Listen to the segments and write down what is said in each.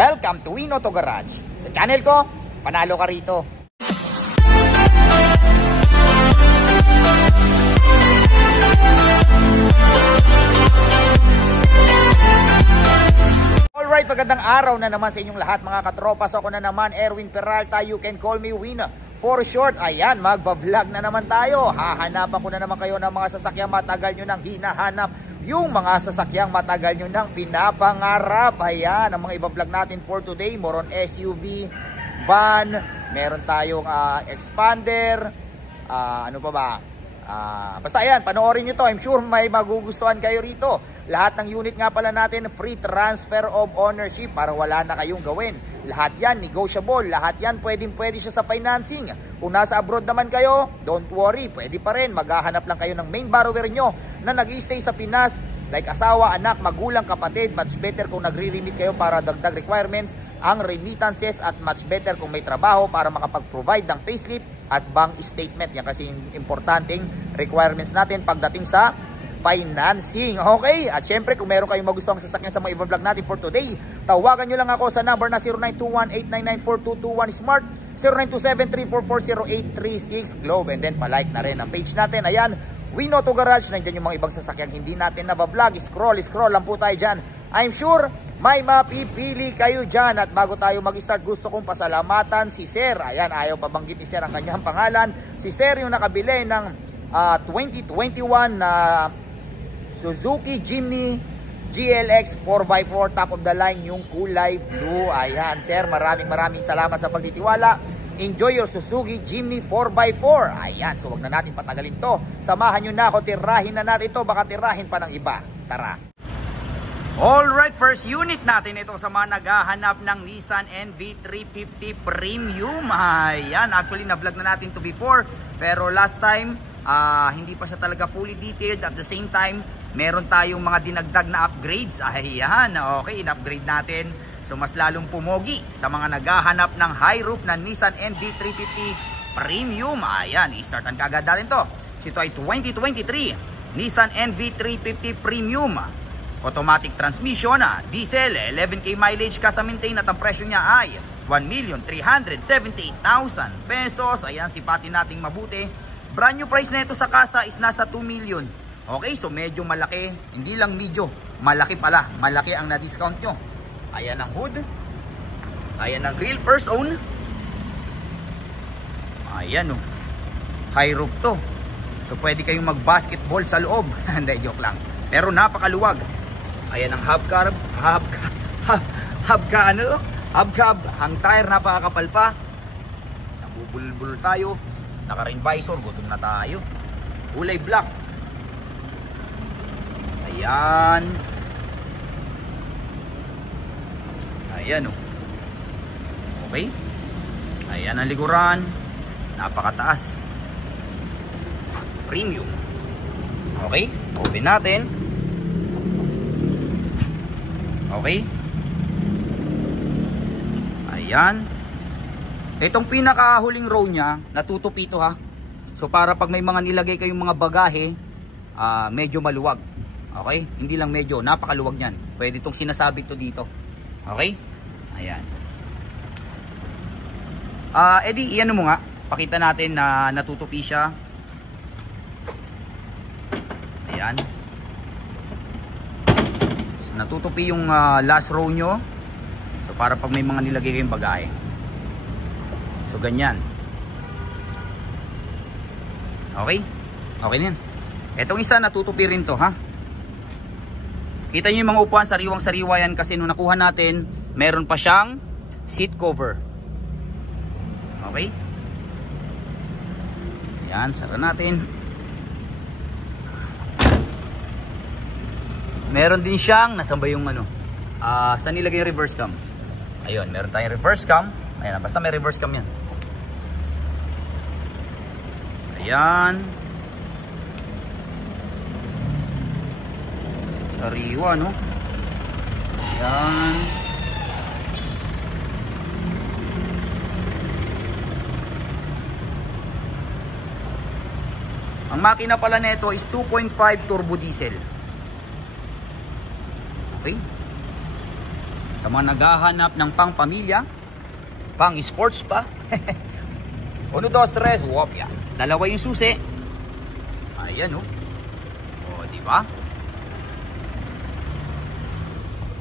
Welcome to Win Auto Garage. Sa channel ko, panalo ka rito. Alright, magandang araw na naman sa inyong lahat mga katropas. Ako na naman, Erwin Peralta. You can call me Win for short. Ayan, magbablog na naman tayo. Hahanapan ko na naman kayo ng mga sasakyang matagal nyo nang hinahanap. Yung mga sasakyang matagal nyo nang pinapangarap. Ayan, ang mga iba-vlog natin for today. More on SUV, van, meron tayong expander, ano pa ba? Basta ayan, panoorin nyo to. I'm sure may magugustuhan kayo rito. Lahat ng unit nga pala natin, free transfer of ownership para wala na kayong gawin. Lahat yan, negotiable. Lahat yan, pwede siya sa financing. Kung nasa abroad naman kayo, don't worry, pwede pa rin. Maghahanap lang kayo ng main borrower nyo na nag-i-stay sa Pinas. Like asawa, anak, magulang, kapatid. Much better kung nagre-remit kayo para dagdag requirements ang remittances, at much better kung may trabaho para makapag-provide ng payslip at bank statement. Yan kasi yung importanteng requirements natin pagdating sa financing. Okay? At syempre, kung meron kayong magustuhang sasakyan sa mga ibang vlog natin for today, tawagan nyo lang ako sa number na 0921-899-4221 Smart, 0927-344-0836 Globe, and then palike na rin ang page natin. Ayan, Win Auto Garage. Nandiyan yung mga ibang sasakyan hindi natin nabablog. Scroll lang po tayo dyan. I'm sure may mapipili kayo dyan. At bago tayo mag-start, gusto kong pasalamatan si Sir. Ayan, ayaw pabanggit ni Sir ang kanyang pangalan. Si Sir yung nakabili ng 2021 na Suzuki Jimny GLX 4x4 top of the line, yung kulay blue. Ayan, Sir, maraming salamat sa pagtitiwala. Enjoy your Suzuki Jimny 4x4. Ayan, so wag na natin patagalin to. Samahan nyo na ako, tirahin na natin to. Baka tirahin pa ng iba. Tara. Alright, first unit natin ito sa mga naghahanap ng Nissan NV350 Premium. Ayan, actually na-vlog na natin to before, pero last time hindi pa siya talaga fully detailed. At the same time, meron tayong mga dinagdag na upgrades. Ayan, okay, in-upgrade natin. So mas lalong pumogi sa mga naghahanap ng high roof na Nissan NV350 Premium. Ayan, i-startan kagad natin to. Ito ay 2023 Nissan NV350 Premium. Automatic transmission, diesel, 11K mileage, kasa-maintain, at ang presyo niya ay 1,378,000 pesos. Ayan, sipatin nating mabuti. Brand new price na ito sa kasa is nasa 2 million. Okay, so medyo malaki. Hindi lang medyo, malaki pala. Malaki ang na-discount nyo. Ayan ang hood. Ayan ang grill, first own. Ayan o. High roof to. So pwede kayong mag-basketball sa loob. Hindi, joke lang. Pero napakaluwag. Ayan ang hubcap. Hubcap. Ang tire, napakakapal pa. Nabubulbul tayo. Naka-rain visor, gutom na tayo. Kulay black. Ayan. Ayan o. Okay. Ayan ang likuran. Napakataas. Premium. Okay. Open natin. Okay. Ayan. Itong pinakahuling row niya, natutupi ito ha. So para pag may mga nilagay kayong mga bagahe, medyo maluwag. Okay? Hindi lang medyo, napakaluwag niyan. Pwede itong sinasabit to dito. Okay? Ayan. Edi, iyan mo nga. Pakita natin na natutupi siya. Ayan. So, natutupi yung last row nyo. So para pag may mga nilagay kayong bagahe. So ganyan. Okay? Okay na yan. Etong isa natutupi rin to ha. Kita nyo yung mga upuan, sariwang-sariwa yan kasi nung nakuha natin, meron pa siyang seat cover. Okay? Yan, sara natin. Meron din siyang, nasan ba yung ano? Saan nilagay yung reverse cam? Ayun, meron tayong reverse cam. Ayan, basta may reverse cam yan. Ayan. Sariwa, no? Ayan. Ang makina pala nito is 2.5 turbo diesel. Okay? Sa mga naghahanap ng pang pamilya, pang sports pa. 1, 2, 3, wopya. Dalawa yung susi. Ayan oh. O, di ba?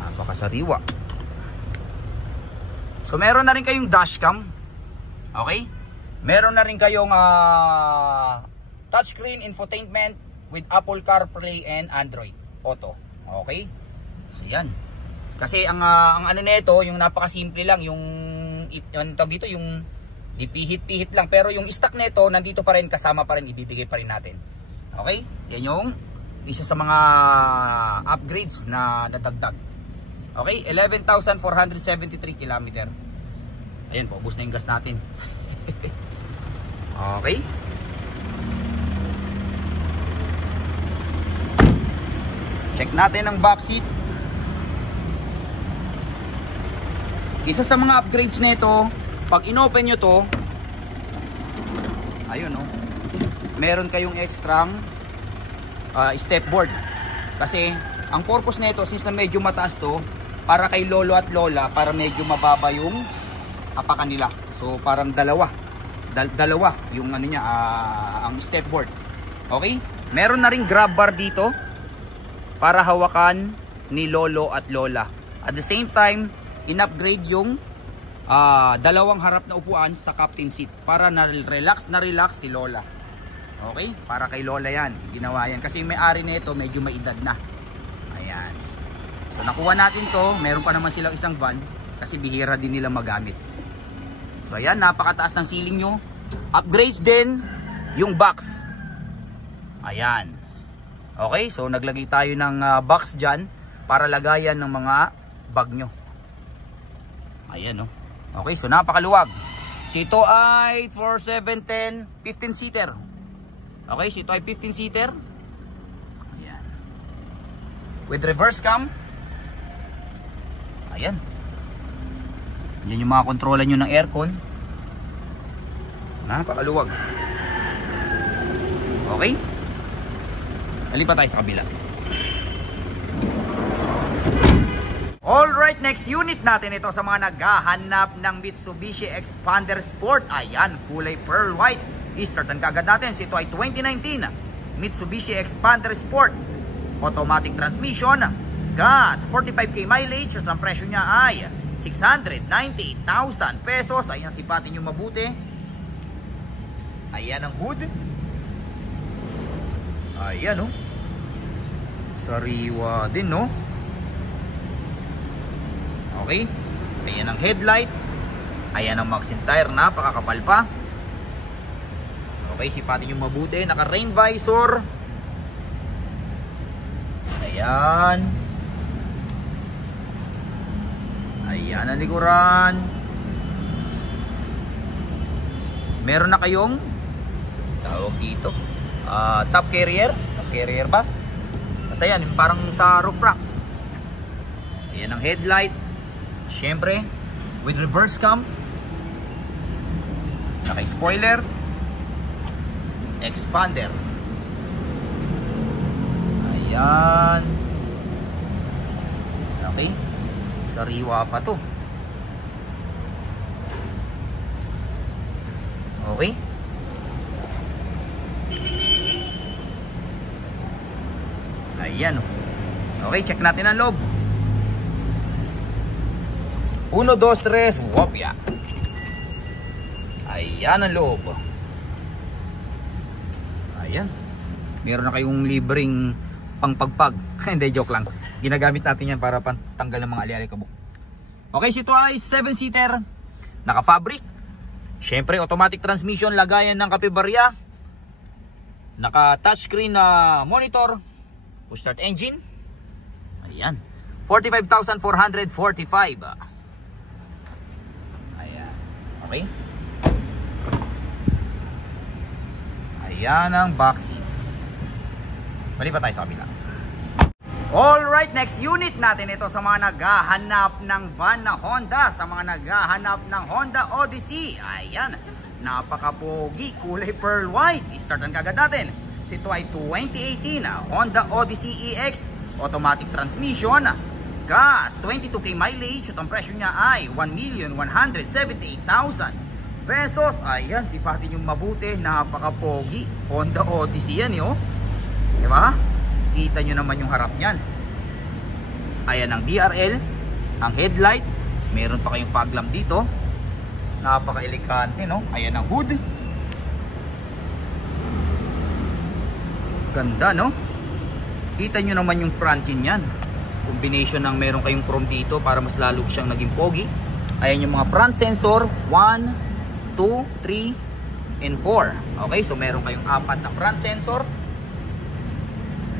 Napakasariwa. So meron na rin kayong dashcam. Okay? Meron na rin kayong touchscreen infotainment with Apple CarPlay and Android Auto. Okay? So yan. Kasi ang ano nito, yung napakasimple lang, yung tawag dito, yung di pihit-pihit lang, pero yung stock nito nandito pa rin, kasama pa rin, ibibigay pa rin natin. Okay? Yan yung isa sa mga upgrades na nadagdag. Okay? 11,473 km. Ayan po, ubos na yung gas natin. Okay? Check natin ang back seat. Isa sa mga upgrades nito, pag inopen nyo to, ayun oh, meron kayong extrang stepboard. Kasi ang purpose nito, since na medyo mataas to, para kay lolo at lola, para medyo mababa yung apakan nila. So parang dalawa yung ano niya, ang stepboard. Okay? Meron na ring grab bar dito para hawakan ni lolo at lola. At the same time, in-upgrade yung dalawang harap na upuan sa captain seat para na-relax si lola. Okay? Para kay lola yan. Ginawa yan. Kasi yung may-ari nito medyo may edad na. Ayan. So nakuha natin to. Meron pa naman silang isang van kasi bihira din nila magamit. So ayan, napakataas ng ceiling nyo. Upgrades din yung box. Ayan. Okay, so naglagay tayo ng box dyan para lagayan ng mga bag nyo. Ayan oh. Okay, so napakaluwag. So ito ay 4, 7, 10, 15 seater. Okay, so ito ay 15 seater. Ayan. With reverse cam. Ayan. Yan yung mga kontrolan nyo ng aircon. Napakaluwag. Okay. Nalipat tayo sa kabila. Alright, next unit natin ito sa mga naghahanap ng Mitsubishi Expander Sport. Ayan, kulay pearl white. I-startan kagad natin. Ito ay 2019 Mitsubishi Expander Sport. Automatic transmission. Gas, 45k mileage. At ang presyo niya ay 698,000 pesos. Ayan, sipatin nyo mabuti. Ayan ang hood. Ayan oh. Sariwa din no. Okay. Ayan ang headlight. Ayan ang maxim tire. Napakakapal pa. Okay, sipatin nyo mabuti. Naka rain visor. Ayan. Ayan ang likuran. Meron na kayong tawag dito top carrier. Top carrier ba? Basta yan, parang sa roof rack. Ayan ang headlight. Siyempre, with reverse cam. Naka-spoiler. Expander. Ayan. Okay. Sariwa pa to. Okay. Ayan. Okay, check natin ang loob. 1, 2, 3, wopya. Ayan ang loob. Ayan. Meron na kayong libreng pangpagpag. Hindi, joke lang. Ginagamit natin yan para pantanggal ng mga ali-ali kabuk. Okay, so ito ay 7-seater. Naka-fabric. Siyempre, automatic transmission, lagayan ng kapibarya. Naka-touchscreen na monitor. Push start engine. Ayan. 45,445. Ayan. Okay. Ayan ang box seat. Bali pa tayo sa kabila. Alright, next unit natin ito sa mga naghahanap ng van na Honda. Sa mga naghahanap ng Honda Odyssey. Ayan, napakapogi, kulay pearl white. I-startan kagad natin. So ito ay 2018 Honda Odyssey EX. Automatic transmission. gas, 22k mileage at ang presyo niya ay 1,178,000 pesos. Ayan, sipatin yung mabuti, napaka-pogi. Honda Odyssey yan oh. Diba? Kita nyo naman yung harap niyan. Ayan ang DRL, ang headlight, meron pa kayong fog lamp dito. Napaka-elegante no. Ayan ang hood. Ganda no. Kita nyo naman yung front chin yan. Combination ng meron kayong chrome dito para mas lalo siyang naging pogi. Ayan yung mga front sensor, 1, 2, 3, and 4. Okay, so meron kayong 4 na front sensor.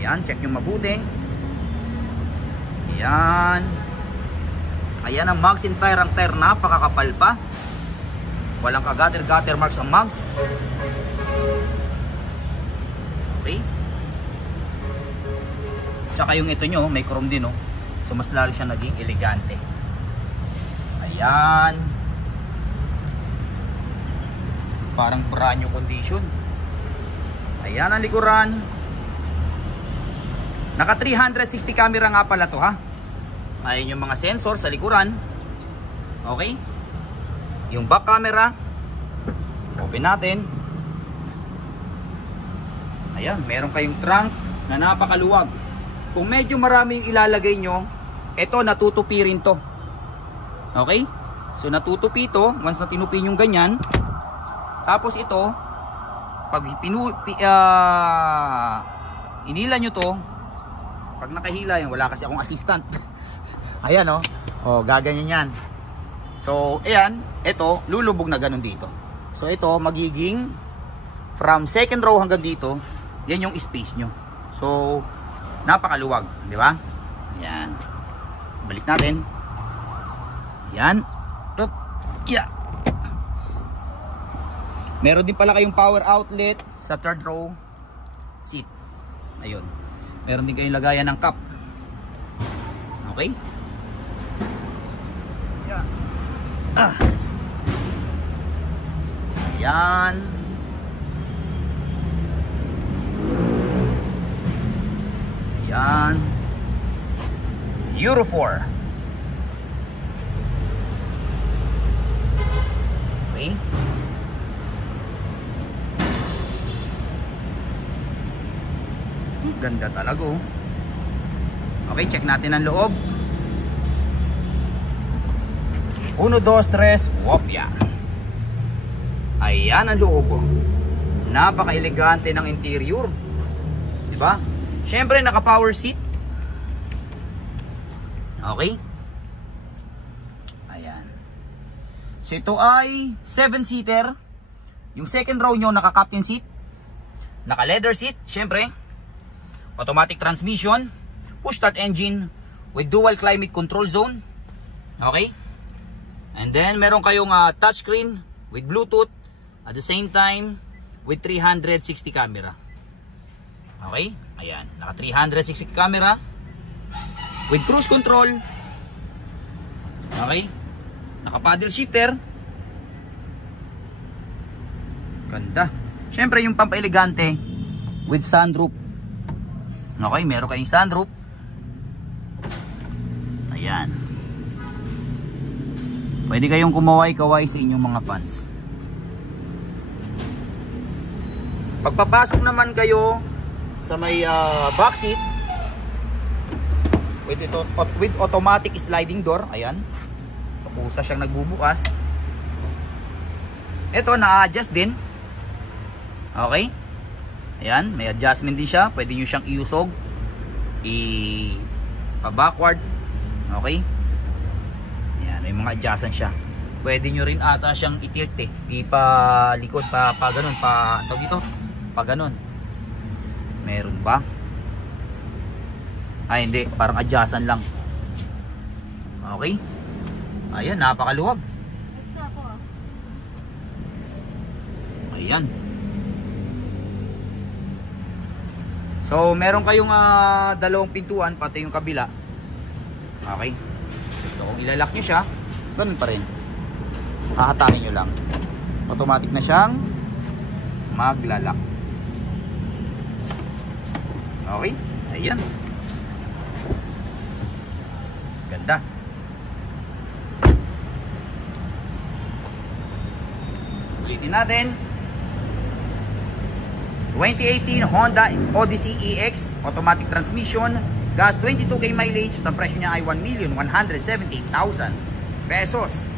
Ayan, check nyo mabuti. Ayan. Ayan ang mags in tire. Ang tire napakakapal pa. Walang ka-gutter marks ang mags. Okay. Tsaka yung ito nyo, may chrome din oh. So mas lalo siya naging elegante. Ayan. Parang brand new condition. Ayan ang likuran. Naka 360 camera nga pala to ha. Ayan yung mga sensor sa likuran. Okay. Yung back camera. Open natin. Ayan, meron kayong trunk na napakaluwag. Kung medyo marami yung ilalagay nyo, ito natutupi rin to. Okay? So natutupi to, once na tinupi yung ganyan. Tapos ito, pag inila nyo to, pag nakahila yan, wala kasi akong assistant. Ayan oh, oh gaganyan yan. So ayan, ito lulubog na ganun dito. So ito magiging from second row hanggang dito, yan yung space nyo. So napakaluwag, di ba? Yan. Balik natin. Yan. Yeah. Meron din pala kayong power outlet sa third row seat. Ayun. Meron din kayong lagayan ng cup. Okay? Yeah. Ayan. Yan. Euro 4. Okay. Ganda talaga oh. Okay, check natin ang loob. 1, 2, 3, wopya. Ayan ang loob oh. Napaka-elegante ng interior. Diba? Siyempre naka power seat. Okay. Ayan. So ito ay 7-seater. Yung second row nyo naka captain seat. Naka leather seat. Siyempre. Automatic transmission. Push start engine with dual climate control zone. Okay. And then meron kayong touchscreen with Bluetooth. At the same time with 360 camera. Okay. Ayan, naka 360 camera with cruise control. Okay. Naka paddle shifter. Ganda. Siyempre yung pampaelegante with sunroof. Okay, meron kayong sunroof. Ayan. Pwede kayong kumaway-kaway sa inyong mga fans. Pagpapasok naman kayo sa may back seat with automatic sliding door. Ayan. So kusa siyang nagbubukas. Ito na-adjust din. Okay. Ayan, may adjustment din siya. Pwede nyo siyang iusog, pa-backward. Okay. Ayan, may mga adjustment siya. Pwede nyo rin ata siyang itilt eh. Ipa-likod, pa ganun, pa tawag dito, pa ganun. Meron ba? Ay hindi, parang adjustment lang. Okay. Ayan, napakaluwag. Ayan. So meron kayong dalawang pintuan, pati yung kabila. Okay. So kung ilalak nyo siya, ganun pa rin. Hahatakin nyo lang. Automatic na siyang maglalak. Okay. Ayan. Ganda. Ulitin natin. 2018 Honda Odyssey EX, automatic transmission, gas, 22k mileage. Ang presyo niya ay 1,178,000 pesos.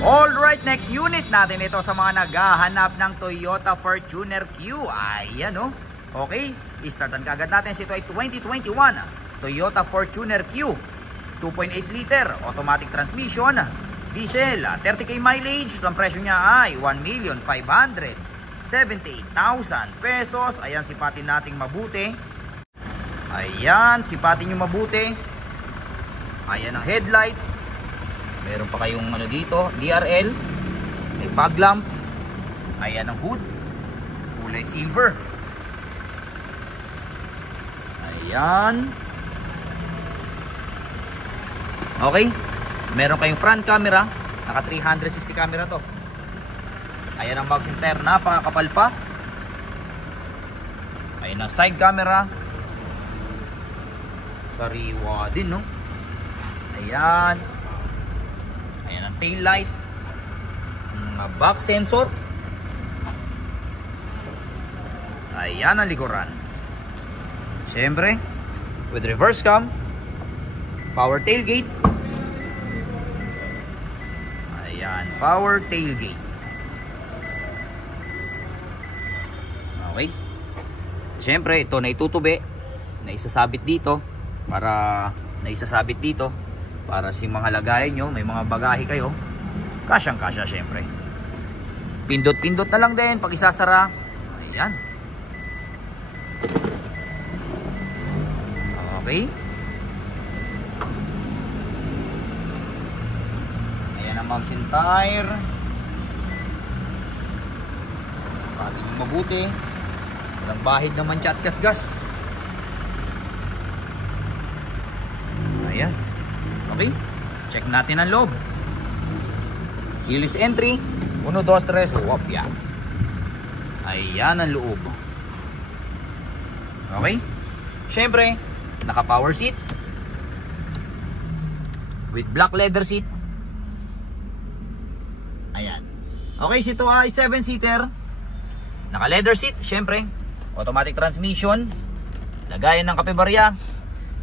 Alright, next unit natin ito sa mga naghahanap ng Toyota Fortuner Q. Ayan o. Okay, i-startan kaagad natin. Ito ay 2021 Toyota Fortuner Q. 2.8 liter, automatic transmission, diesel, 30k mileage. Ang presyo niya ay 1,578,000 pesos. Ayan, sipatin nating mabuti. Ayan, sipatin nyo mabuti. Ayan ang headlight. Meron pa kayong ano dito, DRL. May fog lamp. Ayan ang hood. Kulay silver. Ayan. Okay. Meron kayong front camera. Naka 360 camera to. Ayan ang bag center. Napakakapal pa. Ayan ang side camera. Sariwa din, no? Ayan. Ayan ang tail light. Back sensor. Ayan ang likuran. Siyempre, with reverse cam, power tailgate. Ayan, power tailgate. Okay. Siyempre, ito na itutubi. Naisasabit dito para si mga lagayan nyo, may mga bagahe kayo, kasyang kasya syempre. Pindot-pindot na lang din pag isasara. Ayan. Okay. Ayan ang mountain tire. Sipatin yung mabuti. Walang bahid naman siya at gasgas. Ayan. Okay. Check natin ang loob. Keyless entry. 1, 2, 3. Wop yan. Ayan ang loob. Okay. Siyempre, naka power seat. With black leather seat. Ayan. Okay, ito ay 7-seater. Naka leather seat. Siyempre, automatic transmission. Lagayan ng kape-barya.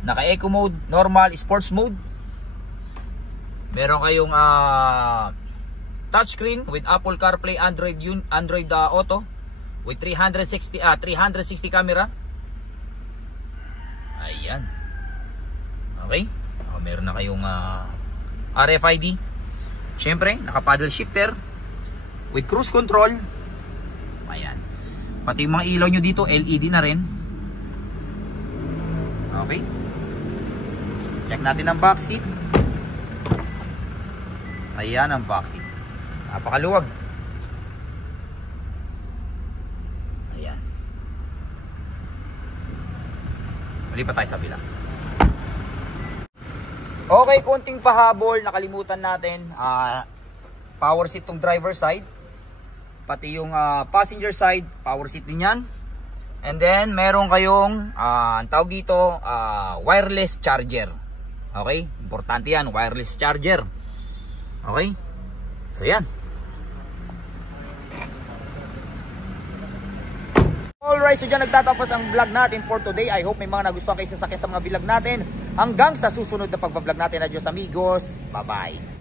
Naka eco mode, normal, sports mode. Meron kayong touchscreen with Apple CarPlay, Android Auto with 360 camera. Ayan. Okay. Meron na kayong RFID. Siyempre, naka paddle shifter with cruise control. Ayan. Pati yung mga ilaw nyo dito, LED na rin. Okay. Check natin ang back seat. Ayan ang back seat. Napakaluwag. Ayan. Muli pa tayo sa bila. Okay, konting pahabol. Nakalimutan natin. Power seat tong driver side. Pati yung passenger side, power seat din yan. And then, meron kayong, ang tawag dito, wireless charger. Okay? Importante yan, wireless charger. Okay? So, yan. Alright, so dyan nagtatapos ang vlog natin for today. I hope may mga nagustuhan kayo sasakyan sa mga vlog natin. Hanggang sa susunod na pagpa-vlog natin. Adios amigos. Bye-bye.